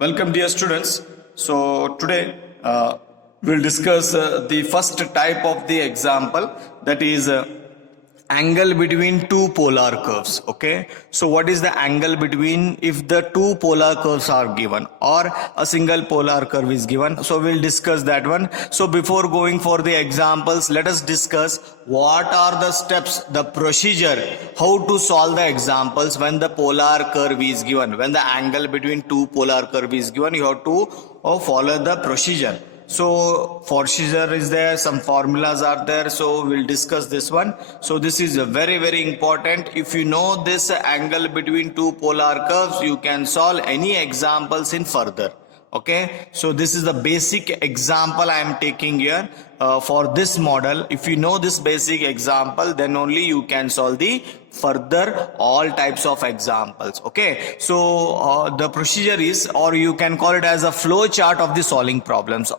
Welcome dear students. So today we'll discuss the first type of the example, that is angle between two polar curves. Okay, so what is the angle between if the two polar curves are given or a single polar curve is given? So we'll discuss that one. So before going for the examples, let us discuss what are the steps, the procedure, how to solve the examples when the polar curve is given. When the angle between two polar curve is given, you have to follow the procedure. So procedure is there, some formulas are there, so we'll discuss this one. So this is very important. If you know this angle between two polar curves, you can solve any examples in further. Okay, so this is the basic example I am taking here for this model. If you know this basic example, then only you can solve the further all types of examples. Okay, so the procedure is, or you can call it as a flow chart of the solving problems,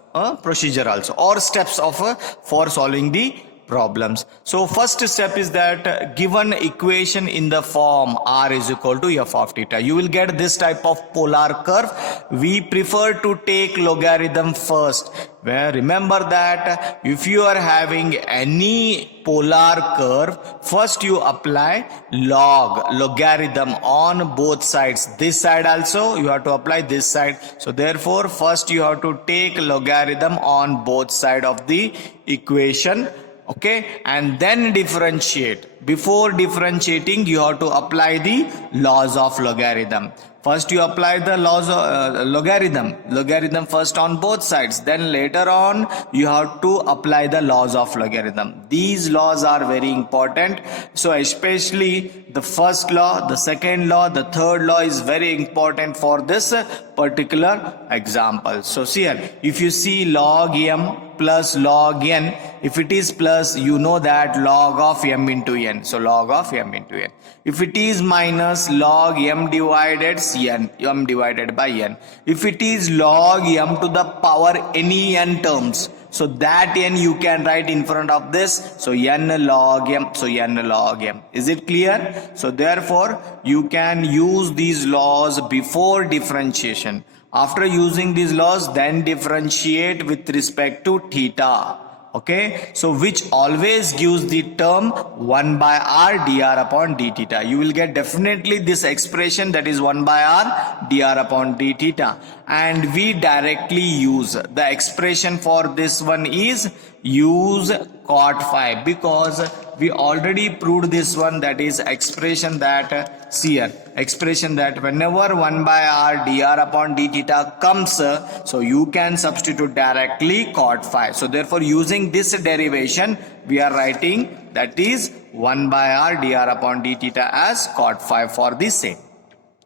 procedure also, or steps of for solving the problems. So first step is that given equation in the form r is equal to f of theta, you will get this type of polar curve. We prefer to take logarithm first, where remember that if you are having any polar curve, first you apply logarithm on both sides. This side also you have to apply this side. So therefore first you have to take logarithm on both side of the equation. Okay, and then differentiate. Before differentiating, you have to apply the laws of logarithm. First you apply the laws of logarithm first on both sides, then later on you have to apply the laws of logarithm. These laws are very important. So especially the first law, the second law, the third law is very important for this particular example. So see here, if you see log m plus log n, if it is plus, you know that log of m into n. So log of m into n. If it is minus, log m divided n, m divided by n. If it is log m to the power any n terms, so that n you can write in front of this. So n log m, so n log m. Is it clear? So therefore you can use these laws before differentiation. After using these laws, then differentiate with respect to theta. Okay, so which always gives the term 1 by r dr upon d theta. You will get definitely this expression, that is 1 by r dr upon d theta, and we directly use the expression for this one is use cot phi, because we already proved this one, that is expression that see here, expression that whenever 1 by r dr upon d theta comes, so you can substitute directly cot phi. So therefore using this derivation we are writing that is 1 by r dr upon d theta as cot phi for the same.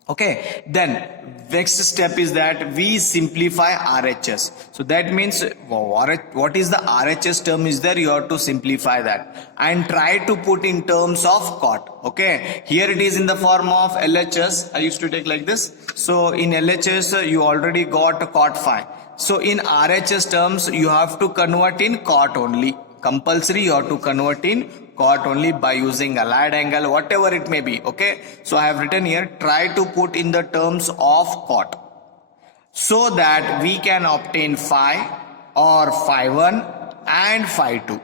Okay, then next step is that we simplify RHS. So that means what is the RHS term is there, you have to simplify that and try to put in terms of cot. Okay, here it is in the form of LHS. I used to take like this. So in LHS you already got cot phi. So in RHS terms you have to convert in cot only. Compulsory you have to convert in cot only by using allied angle, whatever it may be. Okay, so I have written here, try to put in the terms of cot so that we can obtain phi or phi 1 and phi 2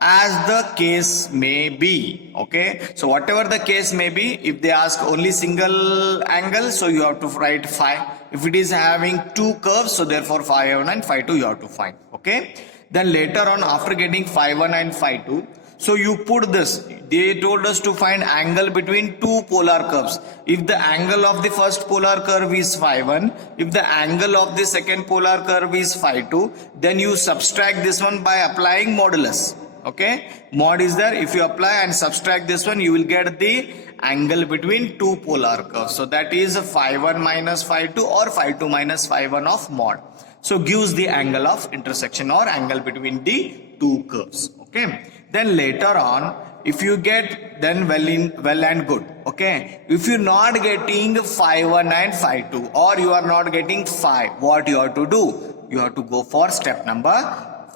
as the case may be. Okay, so whatever the case may be, if they ask only single angle, so you have to write phi. If it is having two curves, so therefore phi 1 and phi 2 you have to find. Okay, then later on after getting phi 1 and phi 2, so you put this, they told us to find angle between two polar curves. If the angle of the first polar curve is phi 1, if the angle of the second polar curve is phi 2, then you subtract this one by applying modulus. Okay, mod is there, if you apply and subtract this one, you will get the angle between two polar curves. So that is phi 1 minus phi 2 or phi 2 minus phi 1 of mod. So gives the angle of intersection or angle between the two curves. Okay, then later on if you get, then well and good. Okay, if you're not getting phi 1 and phi 2, or you are not getting phi, what you have to do? You have to go for step number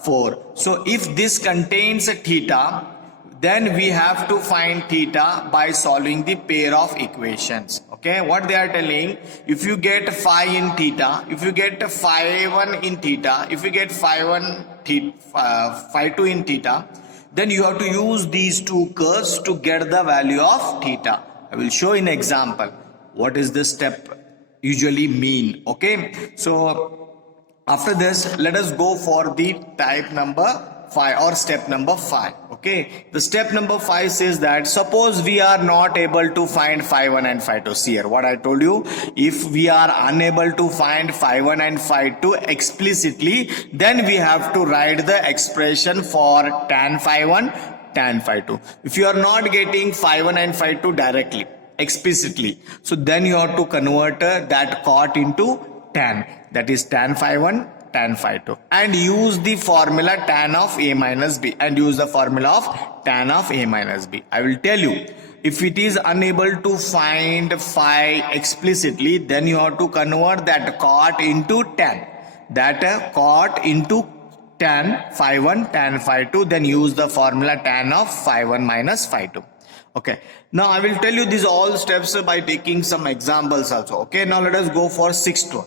4. So if this contains a theta, then we have to find theta by solving the pair of equations. Okay, what they are telling, if you get phi in theta, if you get phi 1 in theta, if you get phi 1 phi 2 in theta, then you have to use these two curves to get the value of theta. I will show in example what is this step usually mean. Okay, so after this, let us go for the type number 5 or step number 5. Okay, the step number 5 says that suppose we are not able to find phi 1 and phi 2. See here what I told you, if we are unable to find phi 1 and phi 2 explicitly, then we have to write the expression for tan phi 1, tan phi 2. If you are not getting phi 1 and phi 2 directly, explicitly, so then you have to convert that cot into tan, that is tan phi 1, tan phi 2, and use the formula tan of a minus b, and use the formula of tan of a minus b. I will tell you, if it is unable to find phi explicitly, then you have to convert that cot into tan, that cot into tan phi 1, tan phi 2, then use the formula tan of phi 1 minus phi 2. Okay, now I will tell you these all steps by taking some examples also. Okay, now let us go for sixth one.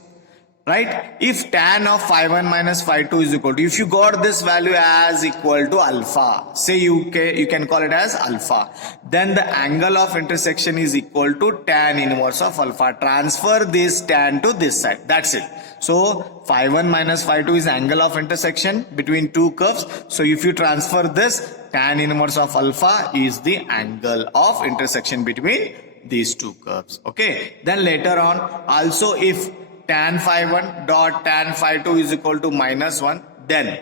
Right, if tan of phi 1 minus phi 2 is equal to, if you got this value as equal to alpha, say you can call it as alpha, then the angle of intersection is equal to tan inverse of alpha. Transfer this tan to this side, that's it. So phi 1 minus phi 2 is angle of intersection between two curves. So if you transfer this, tan inverse of alpha is the angle of intersection between these two curves. Okay, then later on also, if tan phi 1 dot tan phi 2 is equal to minus 1, then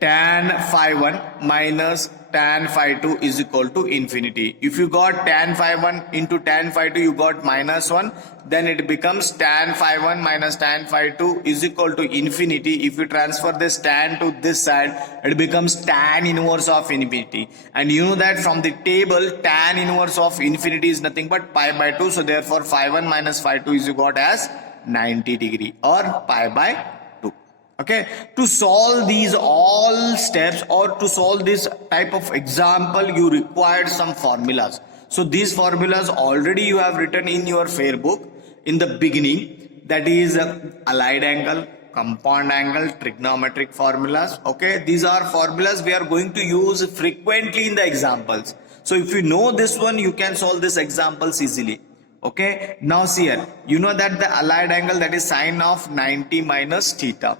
tan phi 1 minus tan phi 2 is equal to infinity. If you got tan phi 1 into tan phi 2, you got minus 1, then it becomes tan phi 1 minus tan phi 2 is equal to infinity. If you transfer this tan to this side, it becomes tan inverse of infinity. And you know that from the table, tan inverse of infinity is nothing but pi by 2. So therefore phi 1 minus phi 2 is got as 90 degree or pi by 2. Okay, to solve these all steps or to solve this type of example, you required some formulas. So these formulas already you have written in your fair book in the beginning, that is allied angle, compound angle, trigonometric formulas. Okay, these are formulas we are going to use frequently in the examples. So if you know this one, you can solve these examples easily. Okay, now see here, you know that the allied angle, that is sine of 90 minus theta.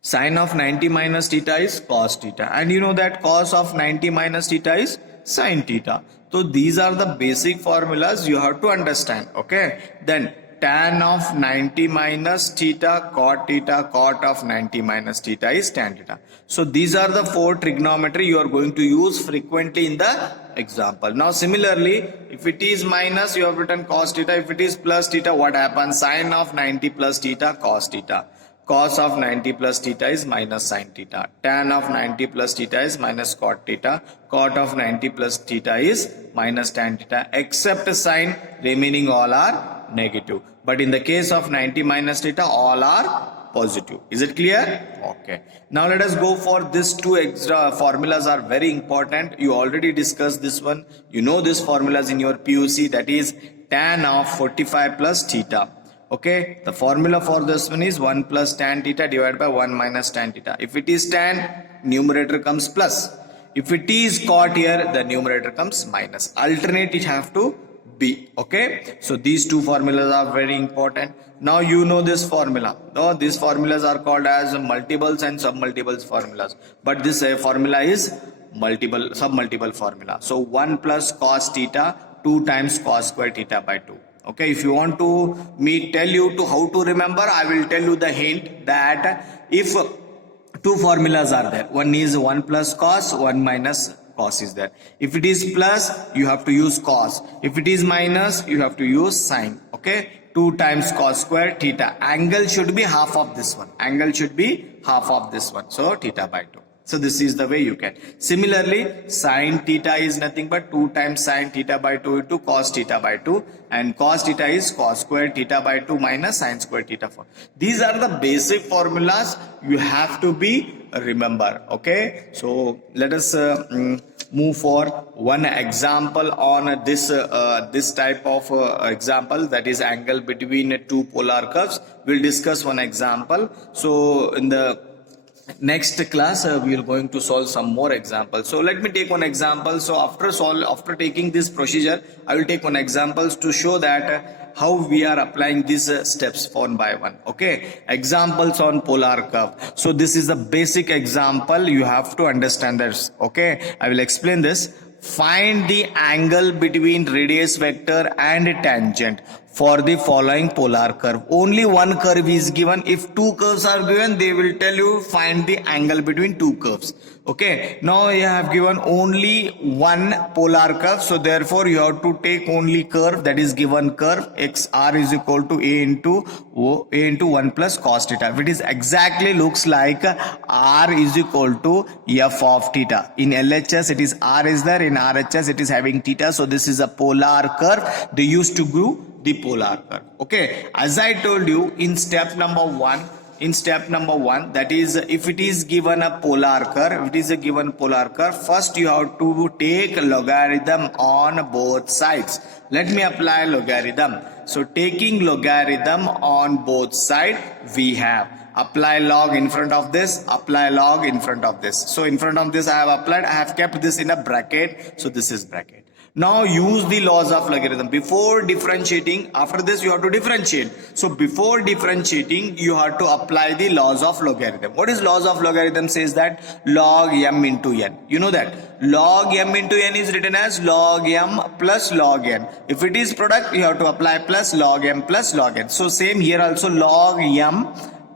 Sine of 90 minus theta is cos theta, and you know that cos of 90 minus theta is sin theta. So these are the basic formulas you have to understand. Okay, then tan of 90 minus theta, cot of 90 minus theta is tan theta. So these are the four trigonometry you are going to use frequently in the example. Now similarly, if it is minus, you have written cos theta. If it is plus theta, what happens? Sine of 90 plus theta, cos theta. Cos of 90 plus theta is minus sin theta. Tan of 90 plus theta is minus cot theta. Cot of 90 plus theta is minus tan theta. Except sin, remaining all are negative. But in the case of 90 minus theta, all are positive. Is it clear? Okay. Now let us go for these two extra formulas are very important. You already discussed this one. You know these formulas in your PUC, that is tan of 45 plus theta. Okay, the formula for this one is 1 plus tan theta divided by 1 minus tan theta. If it is tan, numerator comes plus. If it is cot here, the numerator comes minus. Alternate it have to be. Okay, so these two formulas are very important. Now you know this formula. No, these formulas are called as multiples and submultiples formulas. But this formula is submultiple formula. So 1 plus cos theta, 2 times cos square theta by 2. Okay, if you want to tell you to how to remember, I will tell you the hint that if two formulas are there, one is 1 plus cos, 1 minus cos is there. If it is plus, you have to use cos. If it is minus, you have to use sin. Okay, 2 times cos square theta. Angle should be half of this one. Angle should be half of this one. So theta by 2. So this is the way you can. Similarly, sin theta is nothing but 2 times sin theta by 2 into cos theta by 2, and cos theta is cos square theta by 2 minus sin square theta 4. These are the basic formulas you have to be remember. Okay, so let us move for one example on this this type of example, that is angle between two polar curves. We'll discuss one example. So in the next class we are going to solve some more examples. So let me take one example. So after taking this procedure, I will take one examples to show that how we are applying these steps one by one. Okay, examples on polar curve. So this is the basic example, you have to understand this. Okay, I will explain this. Find the angle between radius vector and tangent for the following polar curve. Only one curve is given. If two curves are given, they will tell you find the angle between two curves. Okay, now you have given only one polar curve, so therefore you have to take only curve, that is given curve xr is equal to a into 1 plus cos theta. If it is exactly looks like r is equal to f of theta. In LHS it is r is there, in RHS it is having theta, so this is a polar curve. They used to do the polar curve. Okay, as I told you in step number one, that is, if it is given a polar curve, first you have to take logarithm on both sides. Let me apply logarithm. So taking logarithm on both sides, we have apply log in front of this, apply log in front of this. So in front of this I have applied, I have kept this in a bracket, so this is bracket. Now use the laws of logarithm. Before differentiating, after this you have to differentiate. So before differentiating, you have to apply the laws of logarithm. What is laws of logarithm? Says that log m into n. You know that log m into n is written as log m plus log n. If it is product, you have to apply plus log m plus log n. So same here also, log m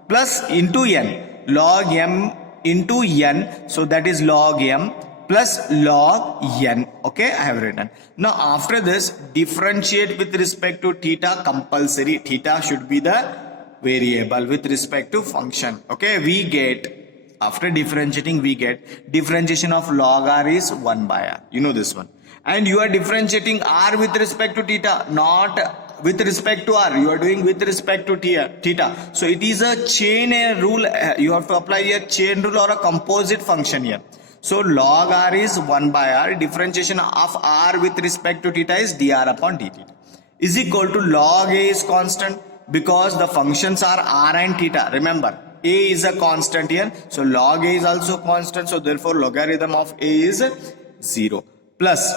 plus into n. Log m into n. So that is log m plus log n. Okay, I have written. Now after this, differentiate with respect to theta, compulsory. Theta should be the variable with respect to function. Okay, we get, after differentiating, we get differentiation of log r is 1 by r. You know this one. And you are differentiating r with respect to theta, not with respect to r. You are doing with respect to theta. So it is a chain rule. You have to apply a chain rule or a composite function here. So log r is 1 by r, differentiation of r with respect to theta is dr upon dt is equal to log a is constant because the functions are r and theta. Remember, a is a constant here, so log a is also constant, so therefore logarithm of a is 0 plus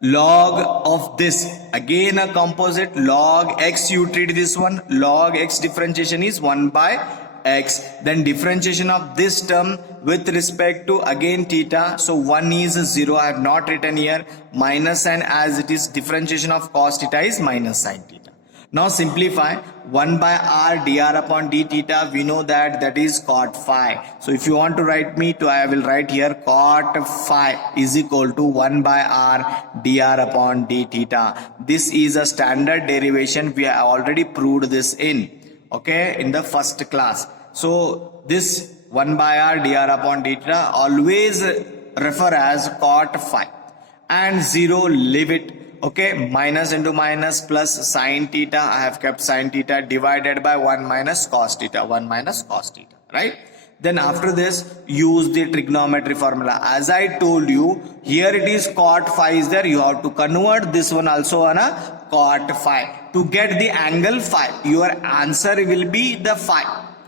log of this, again a composite, log x, you treat this one, log x differentiation is 1 by x, then differentiation of this term with respect to again theta, so 1 is 0, I have not written here, minus, and as it is differentiation of cos theta is minus sin theta. Now simplify, 1 by r dr upon d theta, we know that is cot phi. So if you want to write me to, I will write here cot phi is equal to 1 by r dr upon d theta. This is a standard derivation, we have already proved this in the first class. So this 1 by r dr upon d theta always refer as cot phi, and 0 leave it. Okay, minus into minus plus sin theta, I have kept sin theta, divided by 1 minus cos theta, right? Then after this, use the trigonometry formula. As I told you, here it is cot phi is there, you have to convert this one also on a cot phi to get the angle phi. Your answer will be the phi.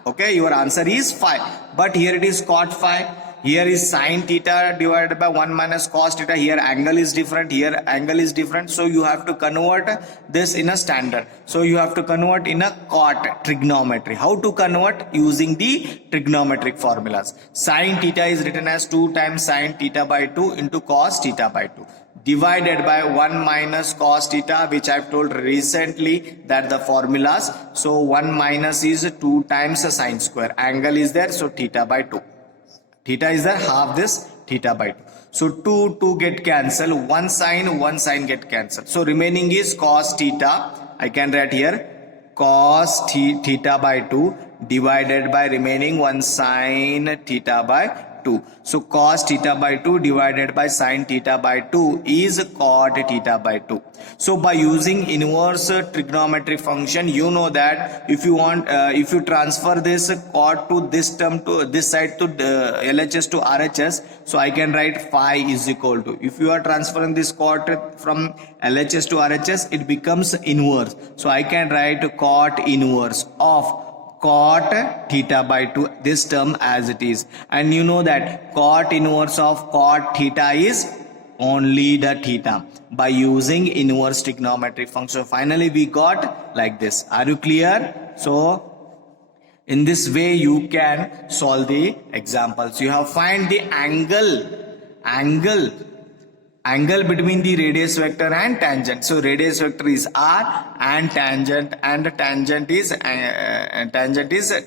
Okay, your answer is phi, but here it is cot phi, here is sin theta divided by 1 minus cos theta, here angle is different, here angle is different, so you have to convert this in a standard. So you have to convert in a cot trigonometry. How to convert? Using the trigonometric formulas. Sin theta is written as 2 times sin theta by 2 into cos theta by 2. Divided by 1 minus cos theta, which I have told recently that the formulas. So 1 minus is 2 times a sine square. Angle is there, so theta by 2. Theta is there, half this, theta by 2. So 2 get cancelled, 1 sine get cancelled. So remaining is cos theta. I can write here cos theta by 2 divided by remaining 1 sine theta by 2. 2. So cos theta by 2 divided by sin theta by 2 is cot theta by 2. So by using inverse trigonometry function, you know that if you want, if you transfer this cot to this term, to this side, to LHS to RHS, so I can write phi is equal to, if you are transferring this cot from LHS to RHS, it becomes inverse. So I can write cot inverse of cot theta by 2, this term as it is. And you know that cot inverse of cot theta is only the theta by using inverse trigonometry function. Finally we got like this. Are you clear? So in this way you can solve the examples. You have find the angle between the radius vector and tangent. So radius vector is r and tangent is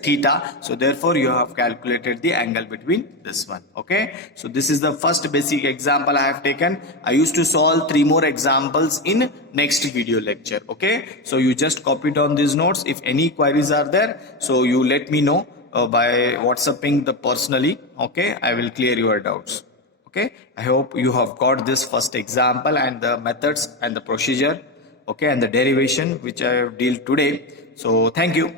theta. So therefore you have calculated the angle between this one. Okay, so this is the first basic example I have taken. I used to solve 3 more examples in next video lecture. Okay, so you just copy down these notes. If any queries are there, so you let me know by WhatsApping the personally. Okay, I will clear your doubts. Okay, I hope you have got this first example and the methods and the procedure, okay, and the derivation which I have dealt today. So thank you.